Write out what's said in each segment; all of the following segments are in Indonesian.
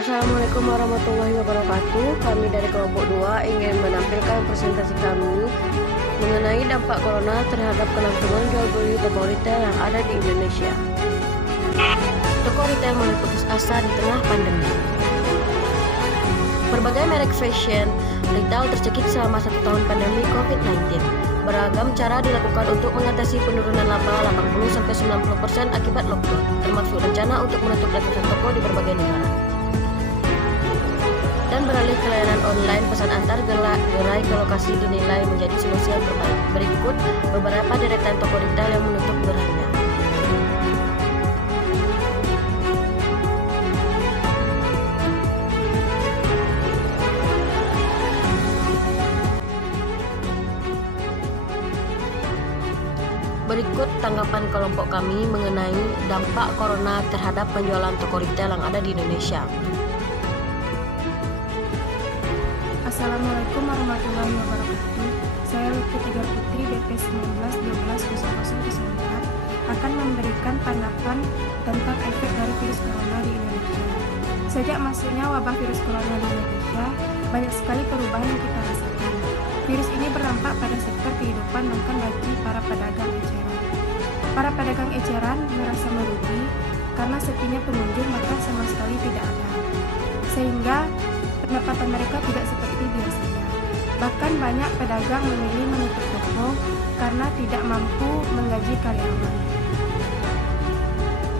Assalamualaikum warahmatullahi wabarakatuh. Kami dari kelompok 2 ingin menampilkan presentasi kami mengenai dampak corona terhadap kelangsungan jual beli toko retail yang ada di Indonesia. Toko retail mulai putus asa di tengah pandemi. Berbagai merek fashion retail tercekik selama 1 tahun pandemi COVID-19. Beragam cara dilakukan untuk mengatasi penurunan laba 80-90% akibat lockdown, termasuk rencana untuk menutup ratusan toko di berbagai negara. Dan beralih ke layanan online, pesan antar gerai ke lokasi dinilai menjadi solusi yang terbaik. Berikut beberapa deretan toko retail yang menutup gerainya. Berikut tanggapan kelompok kami mengenai dampak corona terhadap penjualan toko retail yang ada di Indonesia. Assalamualaikum warahmatullahi wabarakatuh. Saya Luki Tiga Putri, BP 19120009 akan memberikan tanggapan tentang efek dari virus corona di Indonesia. Sejak masuknya wabah virus corona di Indonesia, banyak sekali perubahan yang kita rasakan. Virus ini berdampak pada sektor kehidupan bahkan bagi para pedagang eceran. Para pedagang eceran merasa merugi karena sepinya pengunjung bahkan sama sekali tidak ada, sehingga pendapatan mereka tidak seperti biasanya. Bahkan banyak pedagang memilih menutup toko karena tidak mampu menggaji karyawan.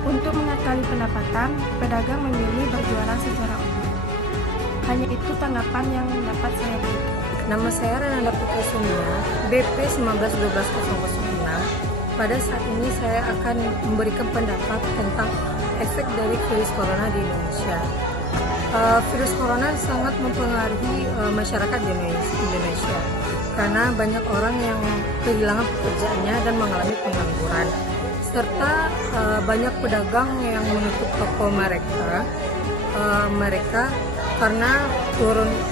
Untuk mengakali pendapatan, pedagang memilih berjualan secara online. Hanya itu tanggapan yang dapat saya berikan. Nama saya Renanda Putri Sumia, BP 19120006. Pada saat ini saya akan memberikan pendapat tentang efek dari virus corona di Indonesia. Virus corona sangat mempengaruhi masyarakat di Indonesia karena banyak orang yang kehilangan pekerjaannya dan mengalami pengangguran, serta banyak pedagang yang menutup toko mereka karena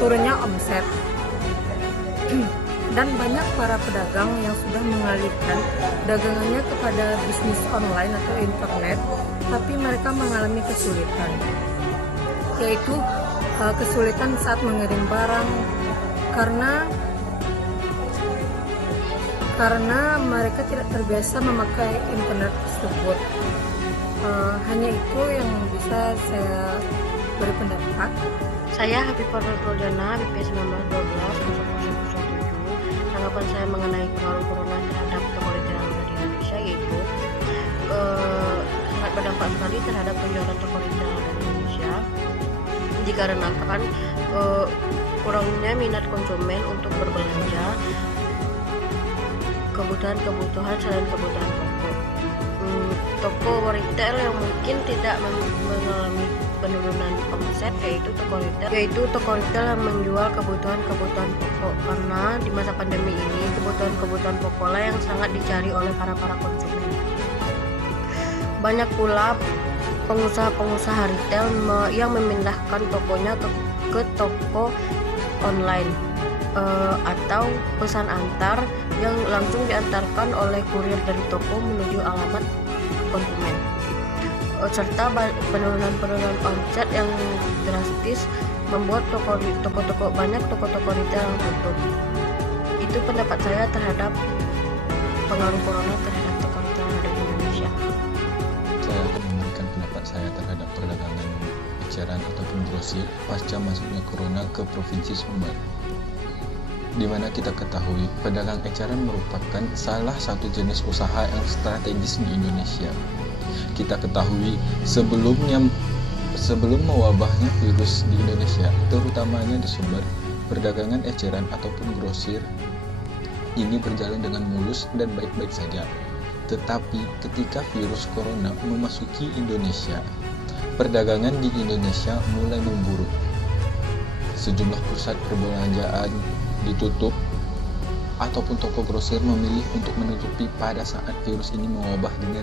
turunnya omset. Dan banyak para pedagang yang sudah mengalihkan dagangannya kepada bisnis online atau internet, tapi mereka mengalami kesulitan, yaitu kesulitan saat mengirim barang karena mereka tidak terbiasa memakai internet tersebut. Hanya itu yang bisa saya beri pendapat. Saya Habibur Roldana, BP 19120007. Tanggapan saya mengenai pengaruh corona terhadap toko retail yang ada di Indonesia yaitu sangat berdampak sekali terhadap penjualan toko retail yang ada di Indonesia, dikarenakan kurangnya minat konsumen untuk berbelanja kebutuhan selain kebutuhan pokok. Toko retail yang mungkin tidak mengalami penurunan omset yaitu toko retail yang menjual kebutuhan pokok, karena di masa pandemi ini kebutuhan pokoklah yang sangat dicari oleh para konsumen. Banyak pula pengusaha retail yang memindahkan tokonya ke toko online atau pesan antar yang langsung diantarkan oleh kurir dari toko menuju alamat konsumen, serta penurunan omset yang drastis membuat banyak toko retail yang tutup. Itu pendapat saya terhadap pengaruh corona terhadap toko retail yang ada di Indonesia. Saya akan memberikan pendapat saya terhadap perdagangan eceran ataupun grosir pasca masuknya corona ke Provinsi Sumbar. Di mana kita ketahui pedagang eceran merupakan salah satu jenis usaha yang strategis di Indonesia. Kita ketahui sebelum mewabahnya virus di Indonesia, terutamanya di Sumbar, perdagangan eceran ataupun grosir ini berjalan dengan mulus dan baik-baik saja. Tetapi ketika virus corona memasuki Indonesia, perdagangan di Indonesia mulai memburuk. Sejumlah pusat perbelanjaan ditutup ataupun toko grosir memilih untuk menutupi pada saat virus ini mewabah dengan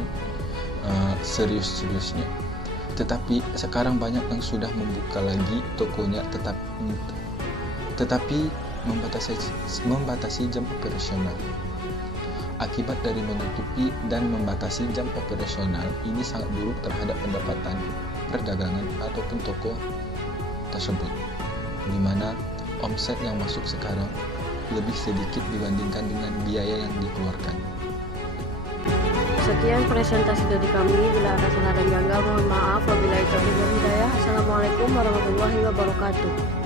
serius-seriusnya. Tetapi sekarang banyak yang sudah membuka lagi tokonya, tetapi membatasi jam operasional. Akibat dari menutupi dan membatasi jam operasional ini sangat buruk terhadap pendapatan perdagangan ataupun toko tersebut, di mana omset yang masuk sekarang lebih sedikit dibandingkan dengan biaya yang dikeluarkan. Sekian presentasi dari kami. Bila ada salah dan janggal, mohon maaf. Wabillahi taufiq wal hidayah. Assalamualaikum warahmatullahi wabarakatuh.